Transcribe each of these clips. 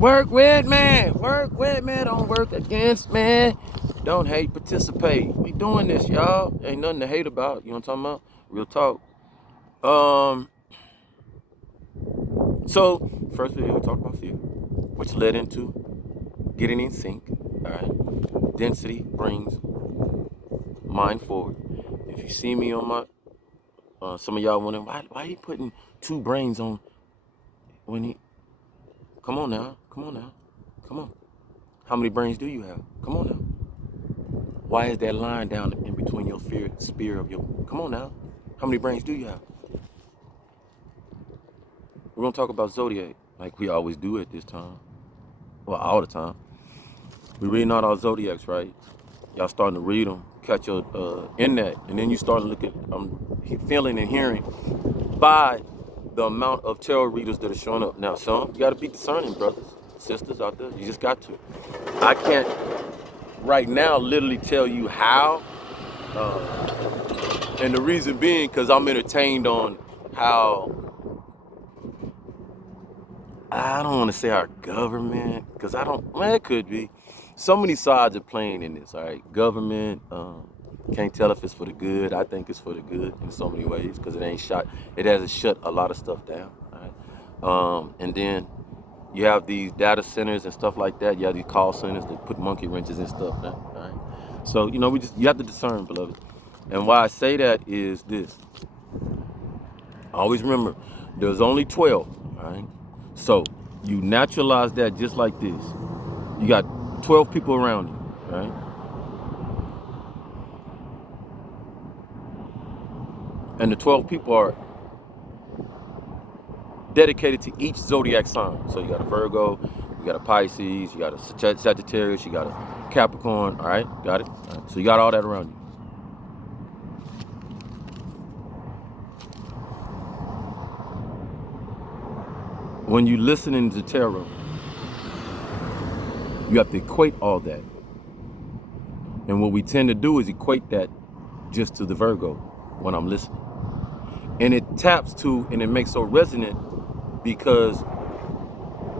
Work with me. Work with me. Don't work against me. Don't hate, participate. We doing this, y'all. Ain't nothing to hate about. You know what I'm talking about? Real talk. So first video we talked about fear, which led into getting in sync. All right. Density brings mind forward. If you see me on my, some of y'all wondering why he putting two brains on when he. Come on now. Come on now. Come on. How many brains do you have? Come on now. Why is that line down in between your spear of your? Come on now. How many brains do you have? We're gonna talk about zodiac like we always do at this time. Well, all the time. We reading out our zodiacs, right? Y'all starting to read them, catch your in that, and then you start to look at feeling and hearing by the amount of tarot readers that are showing up. Now, some you got to be discerning, brothers, sisters out there. You just got to. I can't right now literally tell you how, and the reason being because I'm entertained on how. I don't want to say our government, because I don't, well, it could be. So many sides are playing in this, all right? Government, can't tell if it's for the good. I think it's for the good in so many ways, because it hasn't shut a lot of stuff down, all right? And then you have these data centers and stuff like that. You have these call centers that put monkey wrenches and stuff now, all right? So, you have to discern, beloved. And why I say that is this. Always remember, there's only 12, all right? So you naturalize that just like this. You got 12 people around you, right? And the 12 people are dedicated to each zodiac sign. So you got a Virgo, you got a Pisces, you got a Sagittarius, you got a Capricorn, all right? Got it? All right. So you got all that around you. When you listening to tarot, you have to equate all that. And what we tend to do is equate that just to the Virgo when I'm listening. And it taps to, and it makes so resonant because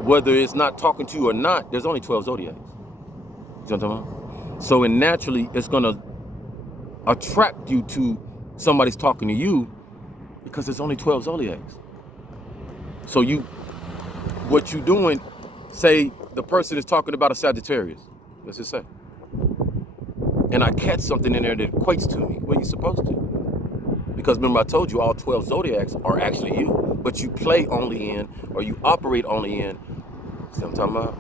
whether it's not talking to you or not, there's only 12 zodiacs. You know what I'm talking about? So naturally, it's going to attract you to somebody's talking to you because there's only 12 zodiacs. So what you doing, say the person is talking about a Sagittarius, let's just say, and I catch something in there that equates to me, what you're supposed to. Because remember I told you all 12 zodiacs are actually you, but you play only in, or you operate only in, see what I'm talking about?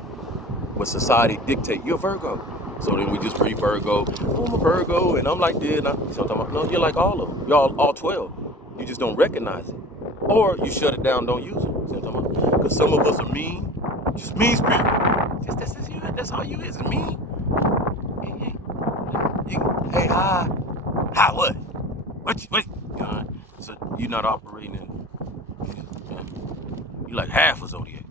What society dictate, you're a Virgo. So then we just read Virgo, oh, I'm a Virgo, and I'm like this, and you know what I'm talking about? No, you're like all of them, you're all 12. You just don't recognize it. Or you shut it down, don't use it, see what I'm talking about? Because some of us are mean, just mean spirit. That's you, that's all you is, mean. Hey, hi, what? What? You know, so you're not operating in, you like half a zodiac.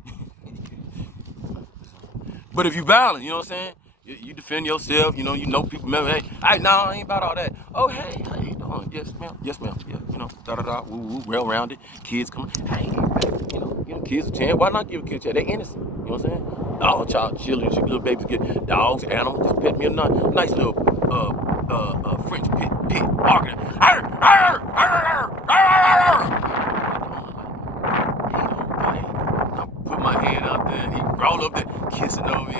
But if you balance, you know what I'm saying? You defend yourself, you know people, remember, hey, I ain't about all that. Oh, hey, how you doing? Yes, ma'am, yeah, da-da-da, woo, well-rounded, kids coming, hey, kids a chance, why not give a kid a chance? They innocent, you know what I'm saying? All child children, little babies get dogs, animals, just pet me a nice little, French pit, barking, I put my hand out there and he rolled up there, kissing on me.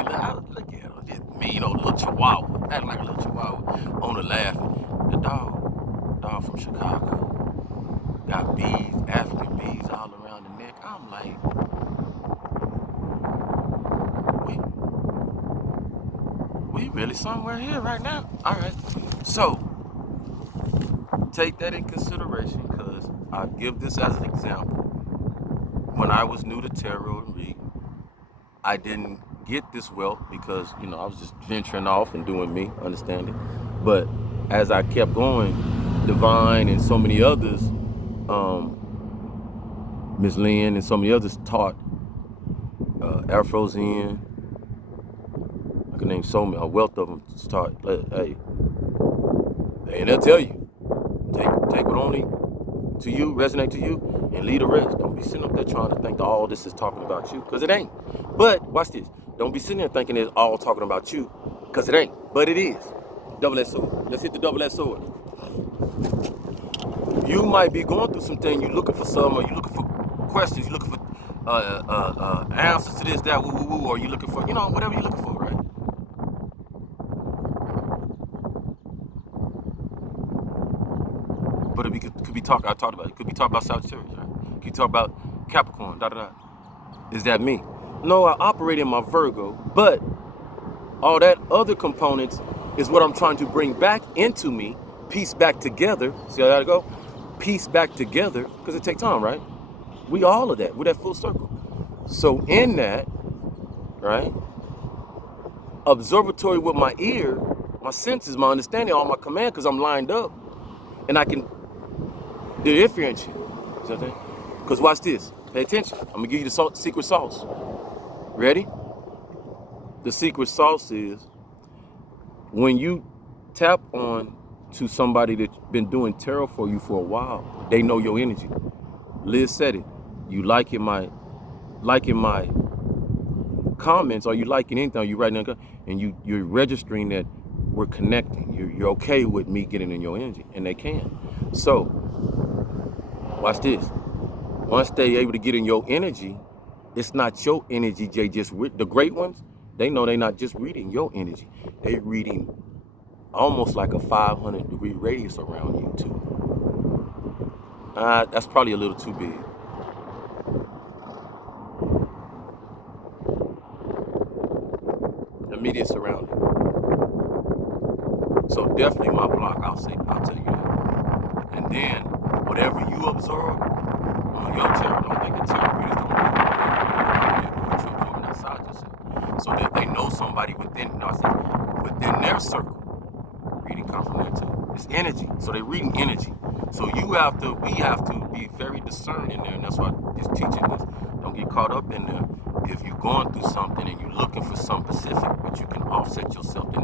Look at him, just mean old little chihuahua, acting like a little chihuahua, on the laughing. The dog from Chicago, got bees, African bees all around the neck. I'm like, we really somewhere here right now. All right, so take that in consideration because I give this as an example. When I was new to tarot and reading, I didn't get this wealth because, I was just venturing off and doing me, understanding. But as I kept going, Divine and so many others, Miss Lynn and so many others taught, Afrozen, I can name so many, a wealth of them taught, hey, and they'll tell you, take what only to you, resonate to you, and leave the rest. Don't be sitting up there trying to think that all this is talking about you, because it ain't. But watch this. Don't be sitting there thinking it's all talking about you, because it ain't. But it is. Double-edged sword. Let's hit the double-edged sword. You might be going through something. You looking for some, or you looking for questions. You looking for answers to this, that, woo, woo, woo, or you looking for, whatever you're looking for, right? But it could be talk. I talked about it. Could be talk about Sagittarius, right? Could be talk about Capricorn. Da da da. Is that me? No, I operate in my Virgo, but all that other components is what I'm trying to bring back into me, piece back together. See how that go? Piece back together, because it takes time, right? We all of that. We're that full circle. So in that, right? Observatory with my ear, my senses, my understanding, all my command, because I'm lined up, and I can differentiate. You know what I'm saying? Because watch this. Pay attention. I'm gonna give you the secret sauce. Ready? The secret sauce is when you tap on to somebody that's been doing tarot for you for a while, they know your energy. Liz said it. You liking my comments, or you liking anything, or you writing, and you're registering that we're connecting. You're okay with me getting in your energy, and they can. So watch this. Once they able to get in your energy, it's not your energy, Jay. Just the great ones, they know they're not just reading your energy. They reading almost like a 500-degree radius around you too. That's probably a little too big. Immediate surrounding. So definitely my block. I'll tell you that. And then whatever you absorb on your tarot, don't think the tarot readers don't know what you're absorbing outside yourself. So that they know somebody within their circle. Reading comes from there too. It's energy. So they're reading energy. So we have to be very discerning in there, and that's why this teaching is. Don't get caught up in there. If you're going through something and you're looking for something specific, but you can offset yourself, then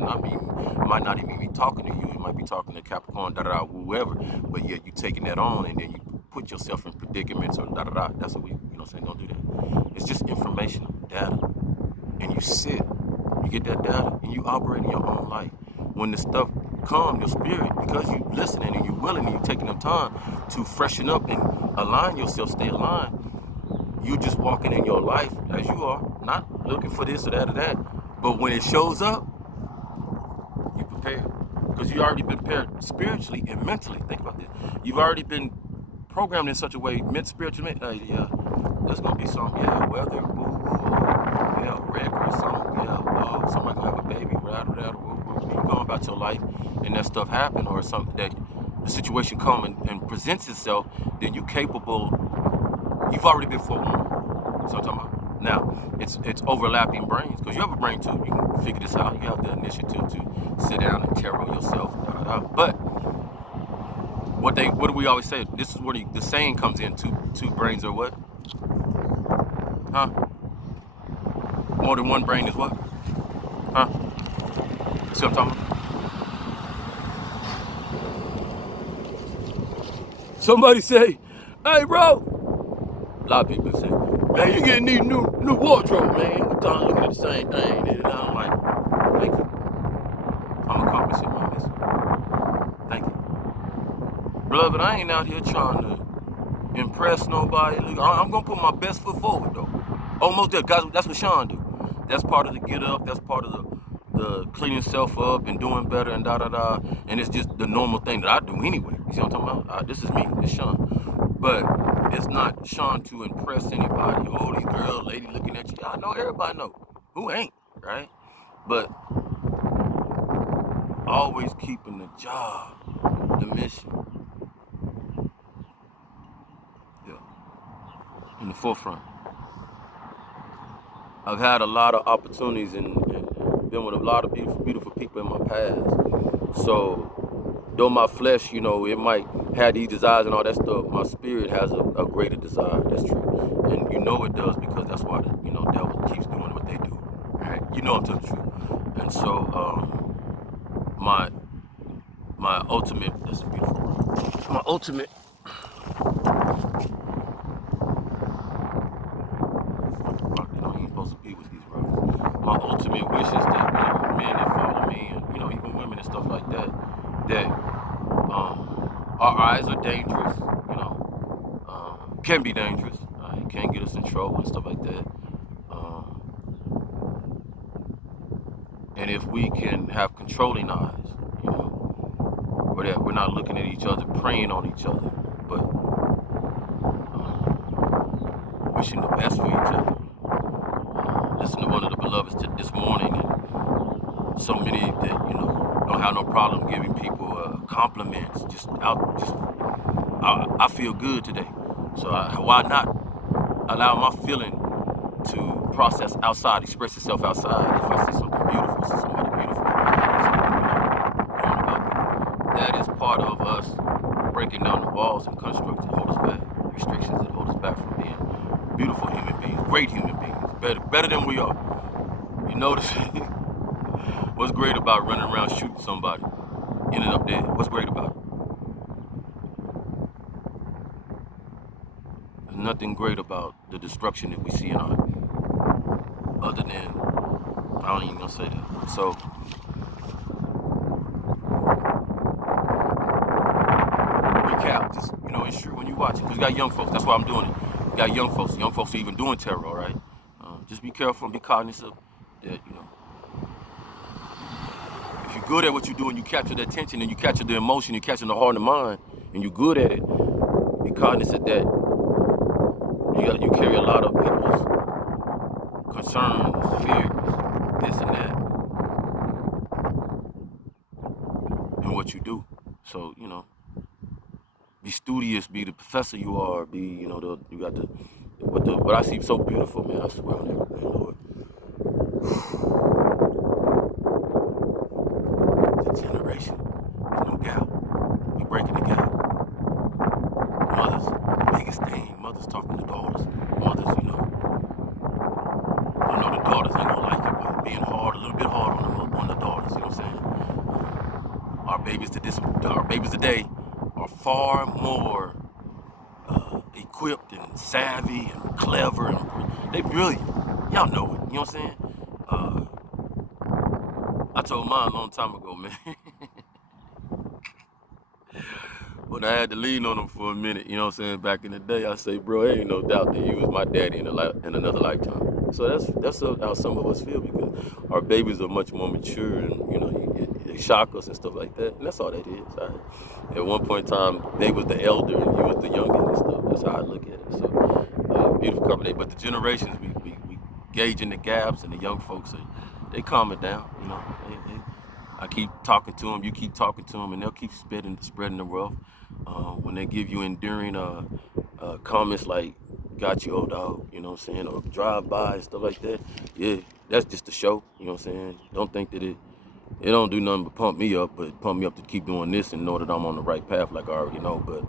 might not even be talking to you. It might be talking to Capricorn, whoever. But yet you taking that on, and then you put yourself in predicaments or That's what we, don't do that. It's just information, data, and you sit. You get that data, and you operate in your own life. When the stuff comes, your spirit, because you listening and you willing and you taking the time to freshen up and align yourself, stay aligned. You just walking in your life as you are, not looking for this or that or that. But when it shows up, you prepared. Because you already been prepared spiritually and mentally. Think about this. You've already been programmed in such a way, spiritually, there's going to be some, weather, wreck or something, somebody going to have a baby, you going about your life, and that stuff happen, or something that the situation come and presents itself, then you've already been forewarned. So I'm talking about. Now, it's overlapping brains, because you have a brain too. You can figure this out. You have the initiative to sit down and tarot yourself. But what do we always say? This is where the saying comes in: two brains are what? Huh? More than one brain is what? Huh? See what I'm talking about? Somebody say, "Hey, bro." A lot of people say, "Man, you getting need new wardrobe, man. We're done looking at the same thing." And I'm like, "Thank you. I'm accomplishing my mission. Thank you, beloved. I ain't out here trying to impress nobody. I'm gonna put my best foot forward, though. Almost there, guys. That's what Sean do. That's part of the get up. That's part of the cleaning self up and doing better and And it's just the normal thing that I do anyway. You see what I'm talking about? This is me. It's Sean. But it's not Sean to impress anybody. Oh, these girls, lady looking at you. I know everybody know. Who ain't, right? But always keeping the job, the mission, in the forefront. I've had a lot of opportunities and been with a lot of beautiful people in my past. So, though my flesh, it might have these desires and all that stuff, my spirit has a greater desire. That's true. And it does, because that's why the devil keeps doing what they do. Right? I'm telling the truth. And so, my ultimate, that's a beautiful word. My ultimate my ultimate wish is that, men that follow me, and even women and stuff like that, that our eyes are dangerous, can be dangerous. It can get us in trouble and stuff like that. Um, and if we can have controlling eyes, where that we're not looking at each other, preying on each other, but wishing the best for each other. Listen to one of the beloveds this morning, and so many that don't have no problem giving people compliments. I feel good today, so why not allow my feeling to process outside, express itself outside? If I see something beautiful, see somebody beautiful, going about that is part of us breaking down the walls and constructs that hold us back, restrictions that hold us back from being beautiful human beings, great human beings, better than we are. You notice what's great about running around shooting somebody, ending up dead? What's great about it? There's nothing great about the destruction that we see in our, other than, I don't even gonna say that. So recap, just ensure when you watch it, because you got young folks. That's why I'm doing it. You got young folks. Young folks are even doing terror, all right? Just be careful and be cognizant that if you're good at what you're doing, you capture the attention and you capture the emotion, you capture the heart and the mind, and you're good at it. Be cognizant that you carry a lot of people's concerns, fears, this and that, in what you do. So be studious, be the professor you are, be you got what I see so beautiful, man. I swear on everything, Lord. The generation, there's no gap. We breaking the gap. Mothers, the biggest thing. Mothers talking to daughters. Mothers, I know the daughters ain't gonna like it, but being hard, a little bit hard on the daughters. You know what I'm saying? Our babies today are far more equipped and savvy and clever, and they brilliant. Y'all know it. You know what I'm saying? I told mine a long time ago, man. When I had to lean on them for a minute, you know what I'm saying, back in the day, I say, bro, there ain't no doubt that you was my daddy in another lifetime. So that's how some of us feel, because our babies are much more mature, and they shock us and stuff like that, and that's all that is. At one point in time, they was the elder and you was the youngin' and stuff. That's how I look at it. So beautiful company, but the generations, we gauging the gaps, and the young folks they calming down. I keep talking to them, you keep talking to them, and they'll keep spreading the wealth. When they give you enduring comments like, got you, old dog, you know what I'm saying, or drive by and stuff like that, yeah, that's just a show, you know what I'm saying. Don't think that it don't do nothing but pump me up, but pump me up to keep doing this and know that I'm on the right path, like I already know. But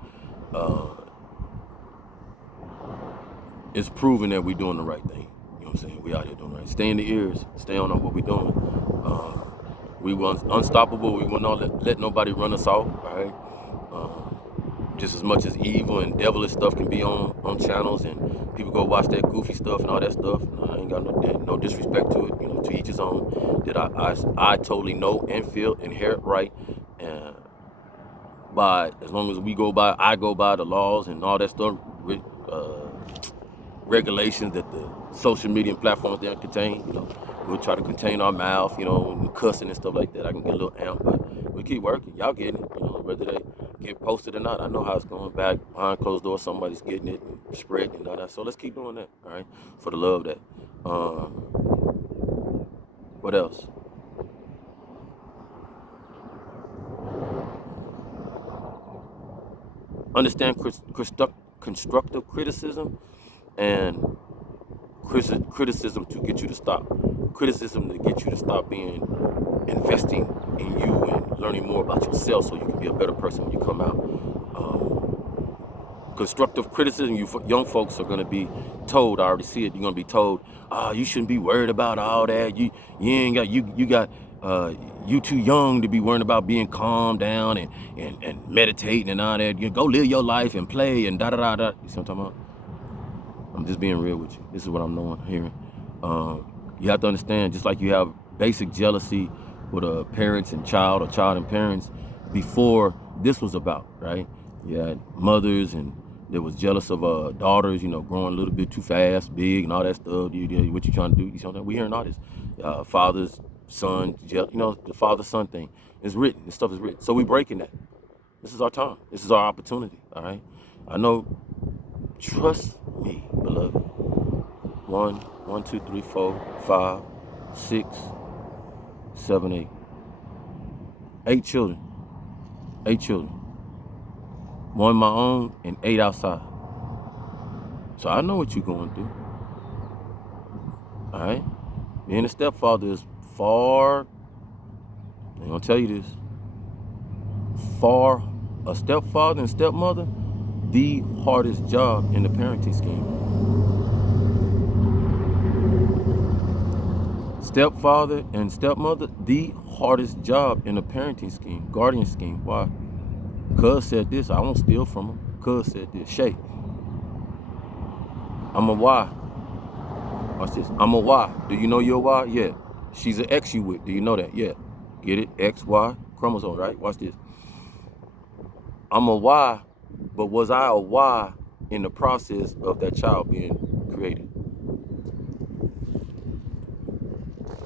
it's proven that we're doing the right thing, you know what I'm saying. We out here doing right. Stay in the ears, stay on what we're doing. We were unstoppable. We will not let nobody run us off, right? Just as much as evil and devilish stuff can be on channels, and people go watch that goofy stuff and all that stuff. I ain't got no disrespect to it, to each his own. That I totally know and feel inherent right, and by as long as I go by the laws and all that stuff, regulations that the social media platforms there contain. We'll try to contain our mouth, and cussing and stuff like that. I can get a little amped, but we keep working. Y'all getting it, whether they get posted or not. I know how it's going. Back behind closed doors, somebody's getting it and spreading and all that. So let's keep doing that, all right? For the love of that. What else? Understand constructive criticism and criticism to get you to stop. Criticism to get you to stop investing in you and learning more about yourself, so you can be a better person when you come out. Constructive criticism, you young folks are going to be told, I already see it, you're going to be told, you shouldn't be worried about all that. You ain't got, you too young to be worrying about being calm down and meditating and all that. You go live your life and play and da-da-da-da. You see what I'm talking about? I'm just being real with you. This is what I'm knowing, hearing. You have to understand, just like you have basic jealousy with a parents and child or child and parents before this was about, right? You had mothers and that was jealous of daughters, growing a little bit too fast, big, and all that stuff. What you trying to do? You see what I'm saying? We hearing all this. Fathers, son, the father-son thing. It's written. This stuff is written. So we breaking that. This is our time. This is our opportunity, all right? I know, trust me, beloved. 1, 2, 3, 4, 5, 6, 7, 8. 8 children. 8 children. 1 my own and 8 outside. So I know what you're going through. All right? Being a stepfather is far, I'm going to tell you this, far, a stepfather and stepmother, the hardest job in the parenting scheme. Stepfather and stepmother, the hardest job in the parenting scheme, guardian scheme. Why? Cuz said this, I won't steal from him. Cuz said this, Shay, I'm a why. Watch this, I'm a why. Do you know your why? Yeah. She's an X you with, do you know that? Yeah. Get it? X, Y, chromosome, right? Watch this. I'm a why, but was I a why in the process of that child being created?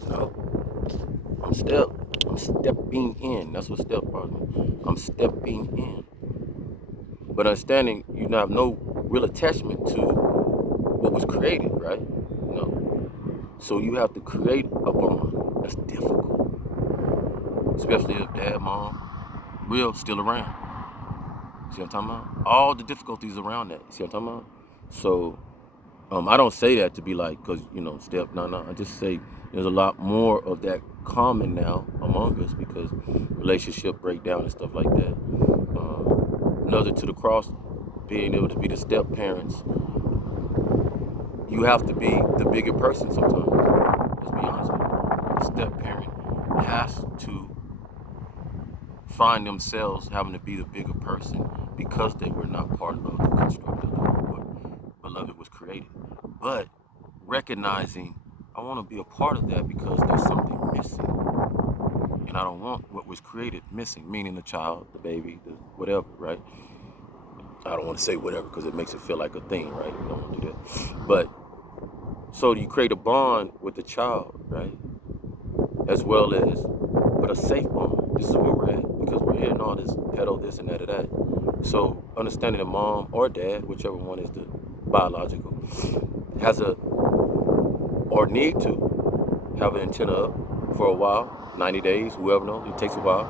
No. I'm stepping in. That's what stepfather means. I'm stepping in. But understanding you have no real attachment to what was created, right? No. So you have to create a bond. That's difficult. Especially if dad, mom, real still around. See what I'm talking about? All the difficulties around that. See what I'm talking about? So I don't say that to be like, because, no. I just say there's a lot more of that common now among us because relationship breakdown and stuff like that. Another to the cross, being able to be the step parents, you have to be the bigger person sometimes. Let's be honest with you. The step parent has to find themselves having to be the bigger person because they were not part of the construct of what beloved was created. But recognizing I want to be a part of that because there's something missing. And I don't want what was created missing, meaning the child, the baby, the whatever, right? I don't want to say whatever because it makes it feel like a thing, right? We don't want to do that. But so you create a bond with the child, right? As well as, but a safe bond. This is where we're at because we're hearing all this pedo, this and that, that. So understanding that mom or dad, whichever one is the biological, has a, or need to have an antenna up for a while, 90 days, whoever knows, it takes a while,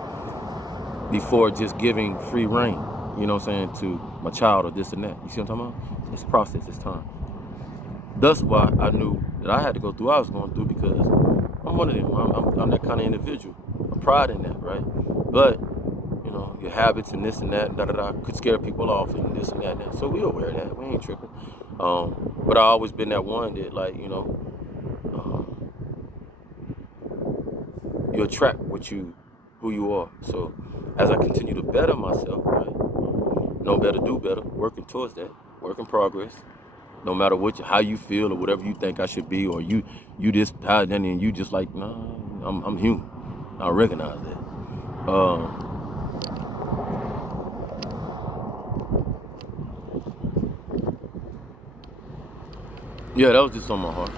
before just giving free reign, you know what I'm saying, to my child or this and that. You see what I'm talking about? It's a process, it's time. That's why I knew that I had to go through what I was going through because I'm one of them. I'm that kind of individual. I pride in that, right? But, your habits and this and that, could scare people off and this and that. And that. So we aware of that. We ain't tripping. But I always been that one that, like, you attract who you are. So as I continue to better myself, right? Know better, do better, working towards that, work in progress. No matter how you feel or whatever you think I should be, or you just and you just like, nah, I'm human. I recognize that. Yeah, that was just on my heart.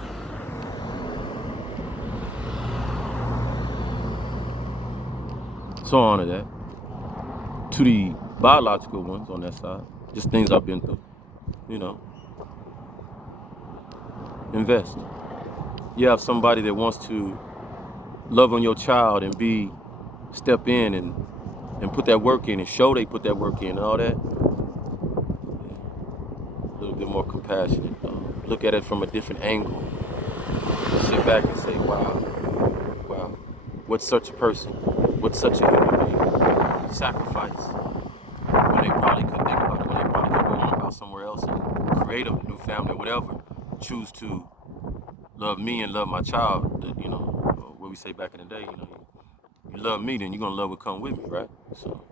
So on to that. To the biological ones on that side, just things I've been through, invest. You have somebody that wants to love on your child and step in and put that work in and show they put that work in and all that. A little bit more compassionate. Look at it from a different angle. Sit back and say, wow, what's such a person? What's such a human being? Sacrifice. When they probably could think about it, when they probably could go on about somewhere else and create a new family or whatever, choose to love me and love my child. What we say back in the day, you love me, then you're gonna love what come with me, right? So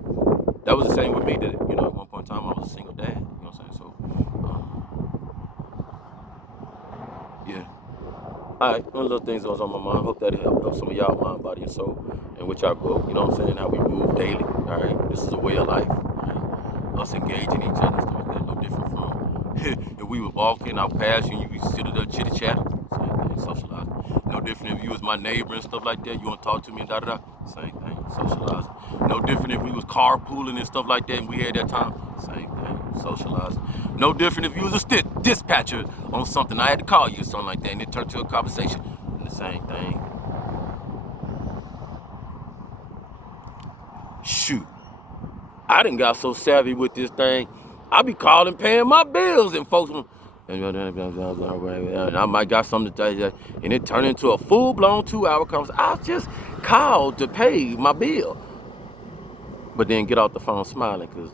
that was the same with me. That at one point in time I was a single dad. You know what I'm saying? So yeah. All right, one little things that was on my mind. Hope that help some of y'all mind, body, and soul, and which I grow. You know what I'm saying? How we move daily. All right, this is a way of life. All right? Us engaging each other, stuff like that. No different from if we were walking out past you and you sit there chitty chat. Same thing, socializing. No different if you was my neighbor and stuff like that. You want to talk to me and da da da. Same thing, socializing. No different if we was carpooling and stuff like that and we had that time. Same thing, socializing. No different if you was a dispatcher on something. I had to call you or something like that and it turned to a conversation. And the same thing. Shoot. I done got so savvy with this thing. I be calling, paying my bills, and folks, and I might got something to tell you, and it turned into a full-blown 2-hour conversation. I just called to pay my bill, but then get off the phone smiling because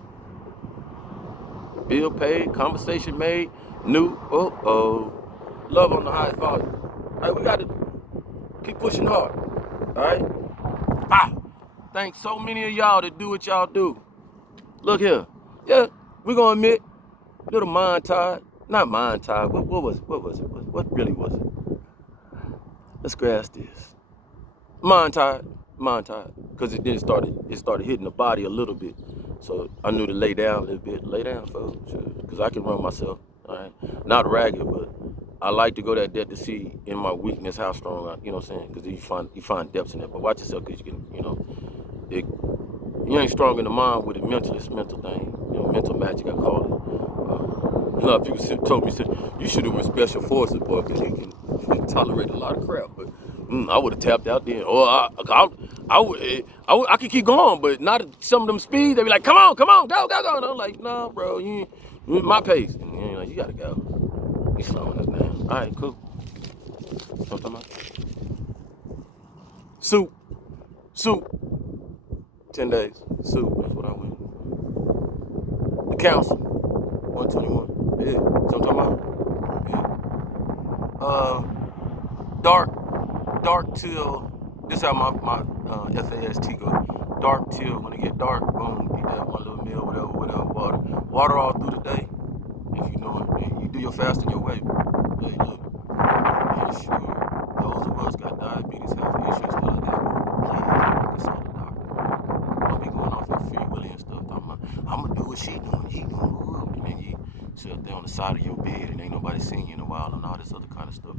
bill paid, conversation made, new, love on the highest volume. All right, we got to keep pushing hard. All right, wow. Thanks so many of y'all that do what y'all do. Look here. Yeah, we're going to admit, little montage. Not montage. What was it? What really was it? Let's grasp this. Montage. Because it started hitting the body a little bit. So I knew to lay down a little bit. Lay down, folks. Because I can run myself. All right. Not ragged, but I like to go that depth to see in my weakness how strong I, you know what I'm saying? Because you find depths in it. But watch yourself because you can, you ain't strong in the mind with it mentally. It's a mental thing. Mental magic, I call it. A lot of people told me, you should have went special forces, boy, because he can tolerate a lot of crap. But I would have tapped out then. Or I could keep going, but not at some of them speeds. They be like, come on, go. And I'm like, nah, bro, you my pace. And you gotta go. You slowing us down. All right, cool. What I'm talking about? Soup. 10 days. Soup. That's what I went. The council. 121. Yeah. You know what I'm talking about? Yeah. Dark till, this how my FAST go. Dark till, when it get dark, boom, eat that one little meal, whatever, water. Water all through the day. If you know it, you do your fasting your way. Hey, look. And sure, those of us got diabetes, health issues, stuff like that, please, consult the doctor. Don't be going off your free willy and stuff. I'm gonna do what she doing, he doing, and then you sit there on the side of your bed and ain't nobody seen you in a while and all this other kind of stuff.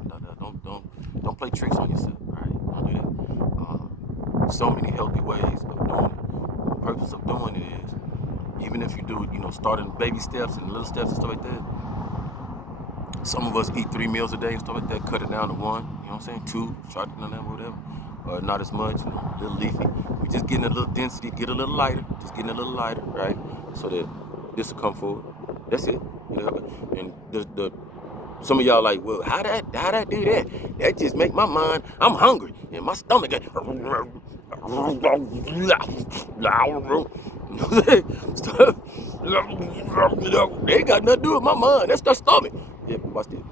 Don't play tricks on yourself, all right? Don't do that. So many healthy ways of doing it. The purpose of doing it is, even if you do it, starting baby steps and little steps and stuff like that. Some of us eat 3 meals a day and stuff like that, cut it down to 1, you know what I'm saying? 2, try to do that, whatever. Not as much, a little leafy. We just getting a little density, get a little lighter, right? So that this will come forward. That's it. And some of y'all like, well, how that do that? That just make my mind, I'm hungry, and my stomach got, they ain't got nothing to do with my mind. That's the stomach. Yeah, watch this.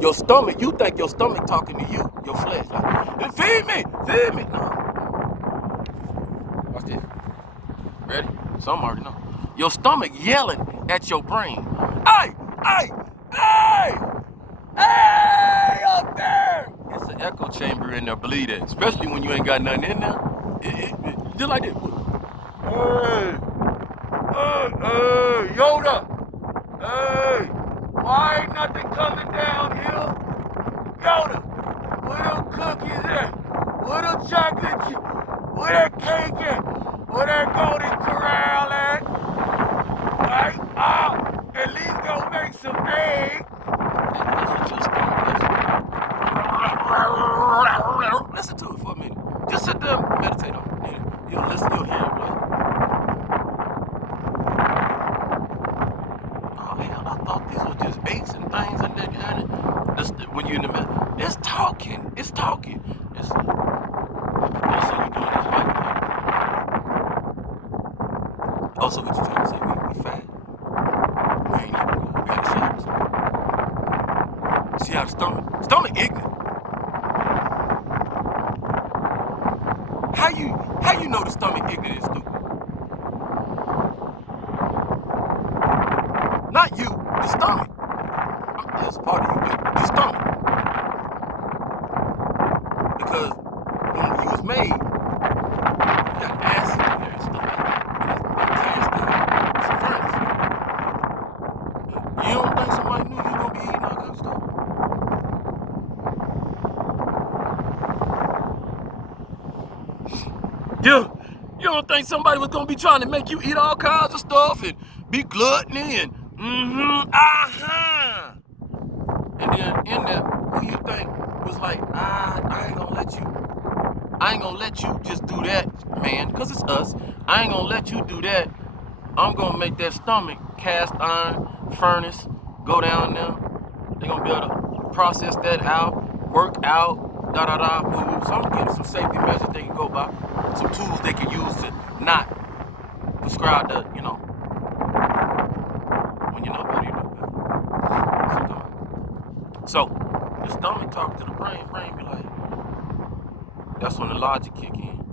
Your stomach, you think your stomach talking to you, your flesh. Like, feed me. No. Watch this. Ready? Some already know. Your stomach yelling at your brain. Hey, up there. It's an echo chamber in there, believe that. Especially when you ain't got nothing in there. Just like this. Hey, Yoda. Hey, why ain't nothing coming down here? Yoda, where them cookies at? Where them chocolate chips? Where that cake at? Where that golden corral at? Right? At least go make some eggs. That's what your stomach does. Listen to it for a minute. Just sit there and meditate on it. You'll listen, you'll hear it, right? Oh, hell, I thought these were just aches and things and that. When you're in the middle, it's talking. It's also you doing this right thing. Also, what you trying to say? We fat. We ain't even good. We got to shape or something. See how the stomach ignorant. How you know the stomach ignorant and stupid? Not you, the stomach. That's part of you, but the stomach. was made, you got acid in there and stuff like that. And it's cast iron. It's a furnace. You don't think somebody knew you was gonna be eating all kinds of stuff? You don't think somebody was gonna be trying to make you eat all kinds of stuff and be gluttony and and then in there, who you think was like, I ain't gonna let you just do that, man, because it's us. I ain't gonna let you do that. I'm gonna make that stomach cast iron furnace, go down there. They're gonna be able to process that out, work out, move. So I'm gonna give them some safety measures they can go by, some tools they can use to not prescribe the, when you know better, you know better. So the stomach talk to the brain be like, that's when the logic kick in.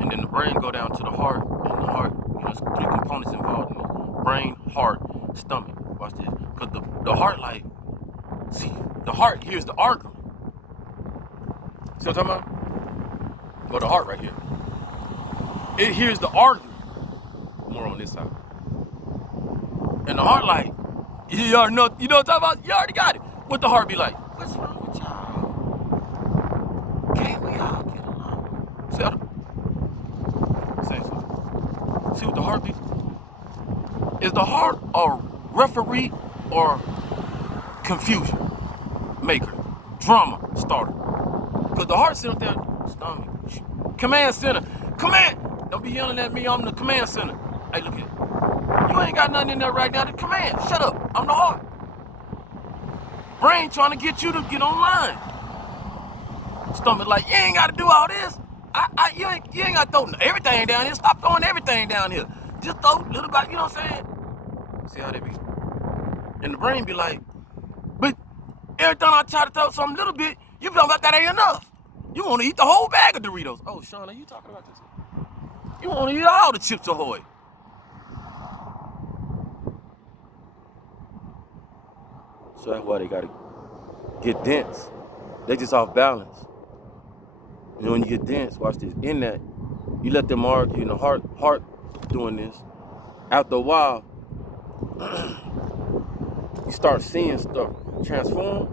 And then the brain go down to the heart, and the heart, there's 3 components involved in it. Brain, heart, stomach. Watch this. Because the heart, like, see, the heart here's the argument. See what I'm talking about? Go to the heart right here. It hears the argument. More on this side. And the heart like, you already know, you know what I'm talking about? You already got it. What the heart be like? What's wrong with y'all? Can't we all get along? See how same thing. See what the heart be? Is the heart a referee or confusion maker, drama starter? Because the heart center there, stomach, command center. Command! Don't be yelling at me, I'm the command center. Hey, look here. You ain't got nothing in there right now to command. Shut up, I'm the heart. Brain trying to get you to get online. Stomach like, you ain't got to do all this. You ain't got to throw everything down here. Stop throwing everything down here. Just throw a little bit, you know what I'm saying? See how they be? And the brain be like, but every time I try to throw something little bit, you feel like that ain't enough. You want to eat the whole bag of Doritos. Oh, Sean, are you talking about this? You want to eat all the Chips Ahoy. So that's why they got to get dense. They just off balance. And when you get dense, watch this. In that, you let them argue, and the heart doing this. After a while, you start seeing stuff transform.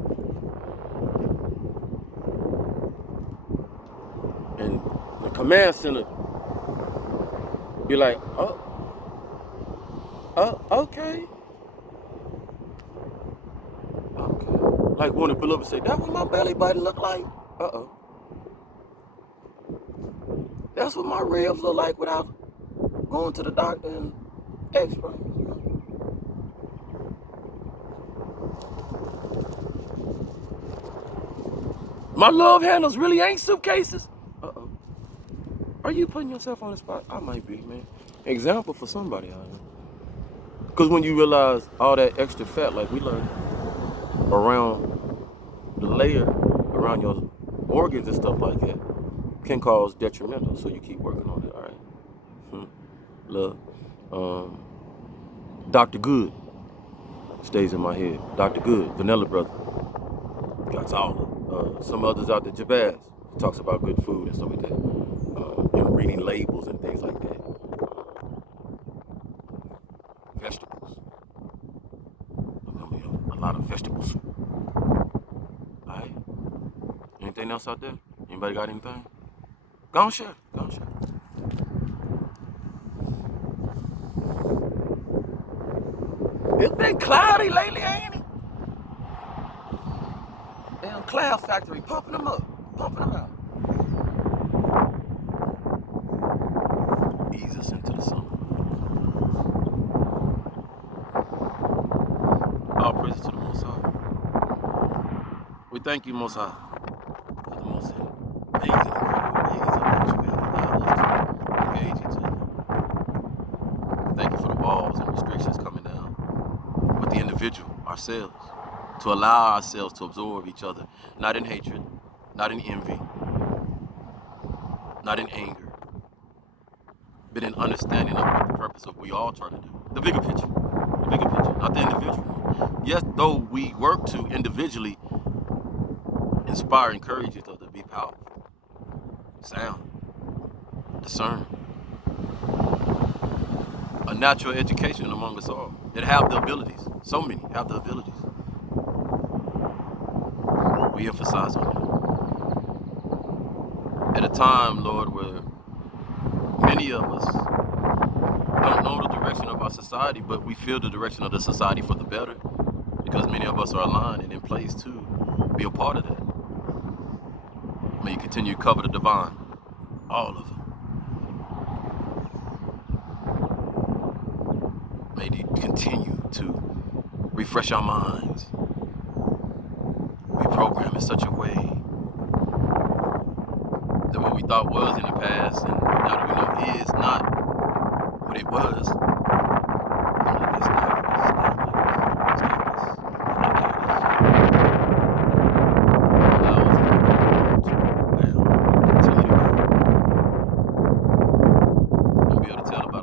And the command center be like, oh, okay. Like when the beloved say, that what my belly button look like? Uh-oh. That's what my ribs look like without going to the doctor and x-ray. My love handles really ain't suitcases. Uh-oh. Are you putting yourself on the spot? I might be, man. Example for somebody out here. Because when you realize all that extra fat, like we learned, around the layer, around your organs and stuff like that, can cause detrimental. So you keep working on it, all right? Love. Dr. Good stays in my head. Dr. Good, Vanilla Brother. Got all some others out there. Jabaz talks about good food and stuff like that. Reading labels and things like that. Vegetables. A lot of vegetables. Alright. Anything else out there? Anybody got anything? Go on, share. Go on, share. It's been cloudy lately, ain't it? Damn Cloud Factory pumping them up, pumping them out. Ease us into the summer. All praises to the Most High. We thank you, Most High, for the most amazing, incredible ways in which you have allowed us to engage each other. Thank you for the walls and restrictions coming down with the individual, ourselves, to allow ourselves to absorb each other, not in hatred, not in envy, not in anger, but in understanding of what the purpose of we all try to do. The bigger picture, not the individual. Yes, though we work to individually inspire, encourage each other to be powerful. sound, discern, a natural education among us all that have the abilities. So many have the abilities. We emphasize on that. At a time, Lord, where many of us don't know the direction of our society, but we feel the direction of the society for the better because many of us are aligned and in place to be a part of that. May you continue to cover the divine, all of them. May you continue to refresh our minds, reprogram in such a way that what we thought was in the past and now that we know is not what it was. Don't let this stop us, blockade us, allow us to bound, continue to bound, and be able to tell about